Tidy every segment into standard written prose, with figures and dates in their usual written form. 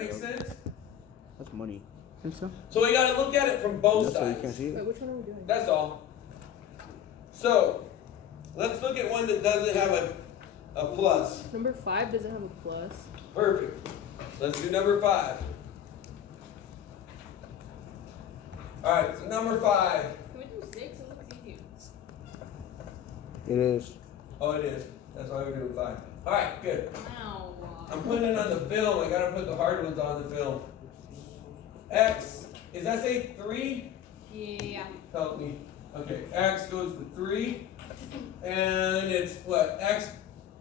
make sense? That's money. Think so? So we got to look at it from both That's why you sides. can't see it. Wait, which one are we doing? That's all. So let's look at one that doesn't have a plus. Number 5 doesn't have a plus. Perfect. Let's do number 5. All right, so number 5. Can we do 6? It looks easy. It is. Oh, it is. That's why we're doing 5. All right, good. Wow. I'm putting it on the film. I gotta put the hard ones on the film. X, is that say 3? Yeah. Help me. Okay, X goes to 3. And it's what? X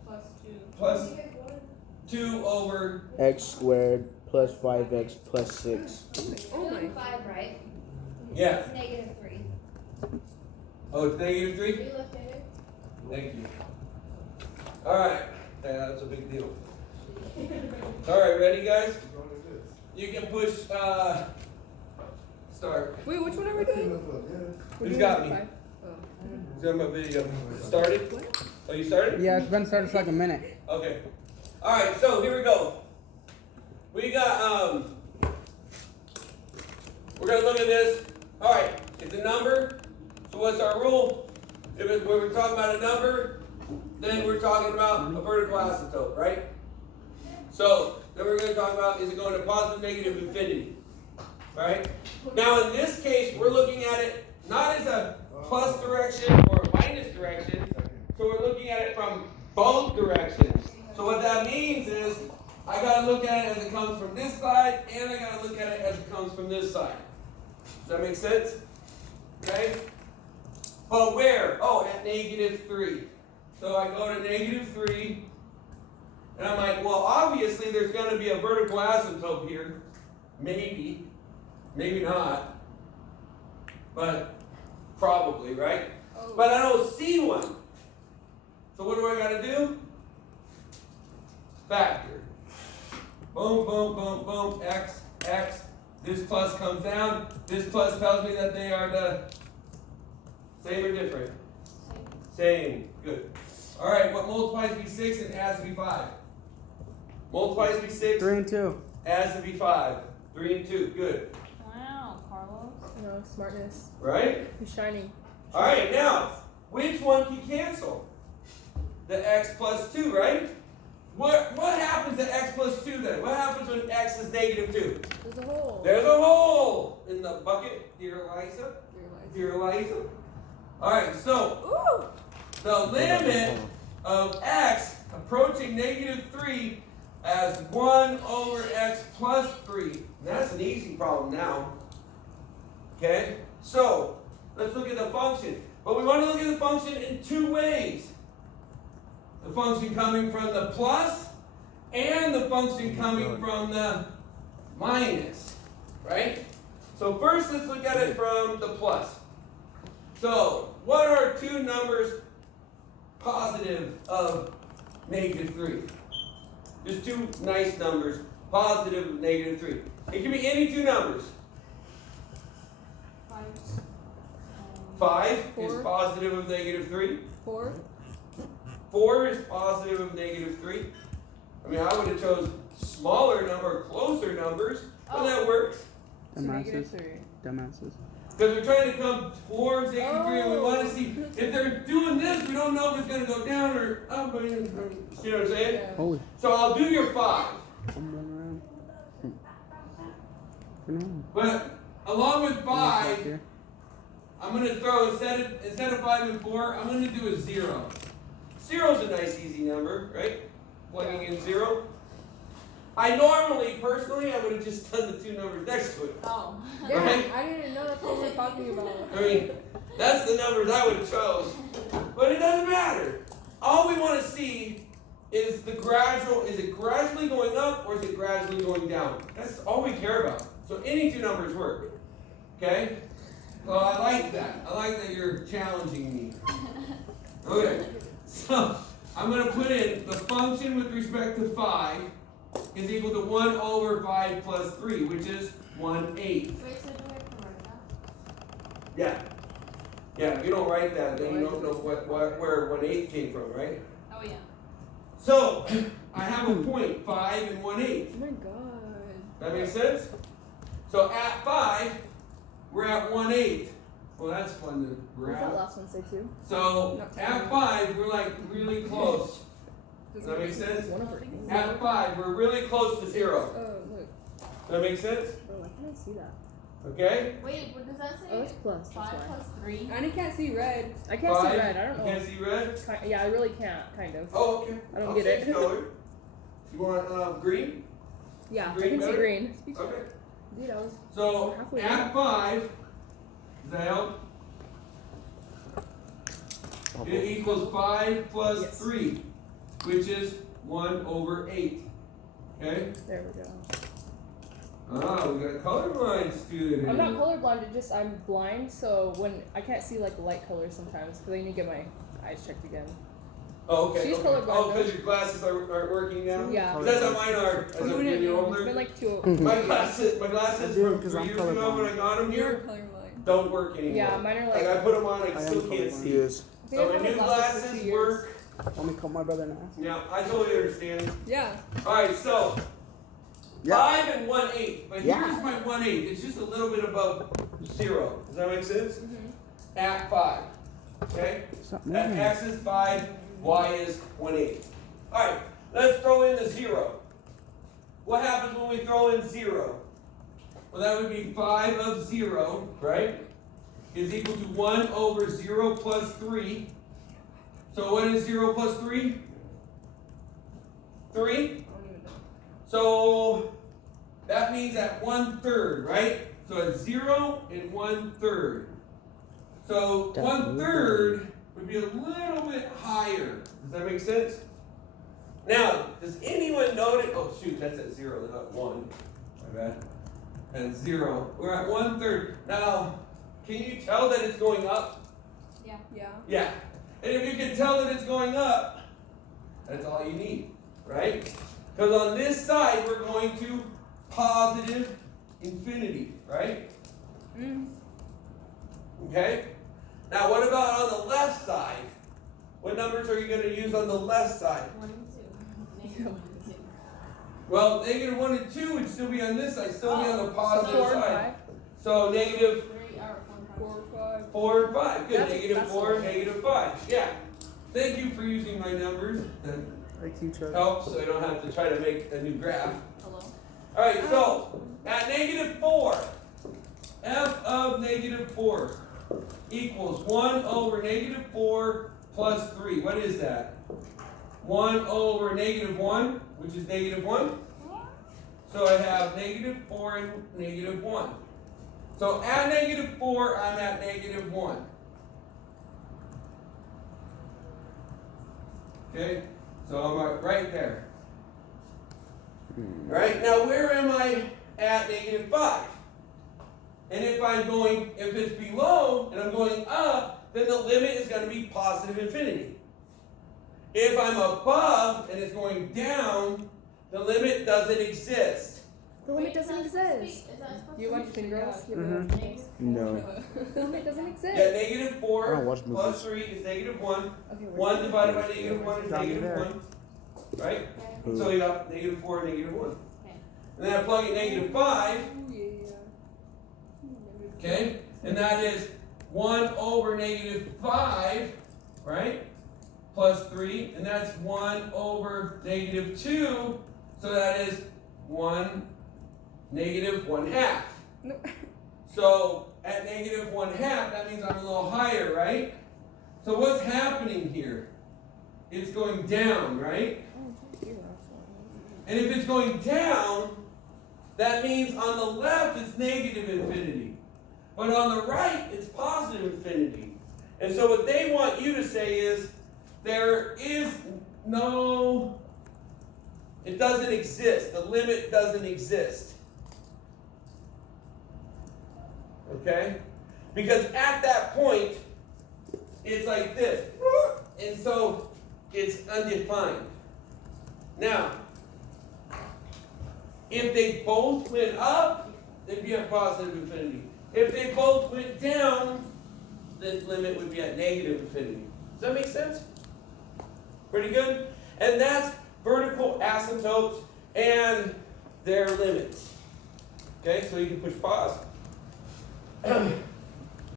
Plus 2. plus 2 over. X squared plus 5x plus 6. Oh my. Doing 5, right? Yeah. It's negative 3. Oh, it's negative 3? We looked at it. Thank you. All right. Yeah, that's a big deal. All right, ready, guys? You can push start. Wait, which one are we doing? Who's got me? 5. Who's got my video? Started? Oh, you started? Yeah, it's been started for like a minute. Okay. All right, so here we go. We got, we're going to look at this. All right, it's a number. So what's our rule? When we're talking about a number, then we're talking about a vertical asymptote, right? So then we're going to talk about, is it going to positive, negative, infinity? Right? Now in this case, we're looking at it not as a plus direction or a minus direction. So we're looking at it from both directions. So what that means is I got to look at it as it comes from this side, and I got to look at it as it comes from this side. Does that make sense? Okay? But where? Oh, at negative 3. So I go to negative 3, and I'm like, well, obviously there's going to be a vertical asymptote here. Maybe. Maybe not. But probably, right? Oh. But I don't see one. So what do I got to do? Factor. Boom, boom, boom, boom. X, X. This plus comes down. This plus tells me that they are the same or different? Same. Good. All right, what multiplies to be 6 and adds to be 5? Multiplies to be 6. 3 and 2. Adds to be 5. 3 and 2. Good. Wow, Carlos. No, smartness. Right? He's shining. All right, now, which one can cancel? The x plus 2, right? What happens to x plus 2 then? What happens when x is negative 2? There's a hole. There's a hole in the bucket, dear Eliza. Dear Eliza. All right, so Ooh! the limit of x approaching negative 3 as 1 over x plus 3. That's an easy problem now. Okay? So, let's look at the function. But we want to look at the function in 2 ways. The function coming from the plus and the function coming from the minus. Right? So first let's look at it from the plus. So, what are 2 numbers positive of negative 3? Just 2 nice numbers, positive of negative 3. It can be any 2 numbers. 5 is 4. positive of negative 3. 4. 4 is positive of negative 3. I mean, I would have chose smaller number, closer numbers, but that works. Dumbasses. Dumbasses. Because we're trying to come towards negative 3, and we want to see if they're doing this, we don't know if it's going to go down or up. You know what I'm saying? Yeah. Holy. So I'll do your 5. I'm running around. But along with 5, Here. I'm going to throw, instead of 5 and 4, I'm going to do a 0. 0 is a nice, easy number, right? Plugging in 0. I normally, personally, I would have just done the 2 numbers next to it. Oh. Yeah, Right? I didn't know that's what we were talking about. I mean, that's the numbers I would have chose. But it doesn't matter. All we want to see is the gradual, is it gradually going up or is it gradually going down? That's all we care about. So any 2 numbers work. Okay? So I like that. I like that you're challenging me. Okay. So I'm going to put in the function with respect to 5 is equal to 1 over 5 plus 3, which is 1/8. Wait, so do I convert that? Yeah. Yeah, if you don't write that, then you don't know where 1/8 came from, right? Oh, yeah. So, I have a point, 5 and 1/8. Oh my god. That makes sense? So at 5, we're at 1/8. Well, that's fun to What does that grab. last one say too? So Not at 5, we're like really close. Does that make sense? 1/8. At 5, we're really close to 0. Oh, look. Does that make sense? Oh, why can't I see that? Okay? Wait, what does that say? Oh, it's plus. That's 5 why. plus 3. And I can't see red. I can't 5, see red. I don't you know. can't see red? Yeah, I really can't. Kind of. Oh, okay. I don't I'll get change it. color. You want green? Yeah, Green I can better? see green. Okay. Dude, I was. So Halfway at 5, does that help? It equals 5 plus Yes. 3, which is 1/8. Okay? There we go. Ah, we got a colorblind student. I'm not colorblind. It just I'm blind, so when I can't see like light colors sometimes, because I need to get my eyes checked again. Oh, okay. She's okay. colorblind, Oh, because though. your glasses aren't working now? Yeah. 'Cause that's how mine are as a It's video been older. like 2. My glasses I from do, 3 'cause I'm years ago when I got them You're here colorblind. don't work anymore. Yeah, mine are Like like. I put them on, I I am still can't colorblind. He see. is. I think So I've my had new glasses for glasses 2 years. work. Let me call my brother and ask. Yeah, I totally understand. Yeah. Alright, so Yeah. 5 and 1/8. But Yeah. here's my 1/8. It's just a little bit above 0. Does that make sense? Mhm. At 5. Okay? Stop At moving. x is 5, y is 1/8. Alright, let's throw in the 0. What happens when we throw in 0? Well, that would be 5 of 0, right? Is equal to 1/0 plus 3. So what is 0 plus 3? 3? I don't even know. So that means at 1/3, right? So it's 0 and 1/3. So That's 1/3 would be a little bit higher. Does that make sense? Now, does anyone notice? Oh shoot, that's at 0, not 1. My bad. And 0. We're at 1/3. Now, can you tell that it's going up? Yeah. Yeah. Yeah. And if you can tell that it's going up, that's all you need, right? Because on this side, we're going to positive infinity, right? Mm. Okay? Now, what about on the left side? What numbers are you going to use on the left side? 1 and 2. Negative 1 and 2. Well, negative 1 and 2 would still be on this side, still be on the positive 4 and side. 5. So negative 3 or 4 and 5. 4 and 5. Good. That's- Negative that's 4, all. negative 5. Yeah. Thank you for using my numbers. Thank you, Chuck. Helps so I don't have to try to make a new graph. Hello. Alright, so at negative 4, f of negative 4 equals 1/-4 plus 3. What is that? 1/-1, which is negative 1. So I have negative 4 and negative 1. So at negative 4, I'm at negative 1. Okay? So I'm right there. Right? Now where am I at negative 5? And if it's below and I'm going up, then the limit is going to be positive infinity. If I'm above and it's going down, the limit doesn't exist. The limit doesn't exist. Is that supposed You to watch be? Mean Girls? Mhm. No. The limit doesn't Yeah, exist. negative I 4 don't watch plus 3 is negative 1. Okay, where's 1 the- divided by negative 1 is Down negative there. 1. Right? Who? So you got negative 4 and negative 1. Okay. And then I plug in negative 5. Ooh, yeah. Okay? And that is 1/-5, right? Plus 3. And that's 1/-2. So that is 1 negative 1/2. No. So at negative 1/2, that means I'm a little higher, right? So what's happening here? It's going down, right? And if it's going down, that means on the left it's negative infinity. But on the right, it's positive infinity. And so what they want you to say is, there is no, it doesn't exist. The limit doesn't exist. Okay? Because at that point, it's like this. And so it's undefined. Now, if they both went up, they'd be at positive infinity. If they both went down, the limit would be at negative infinity. Does that make sense? Pretty good? And that's vertical asymptotes and their limits. Okay, so you can push pause.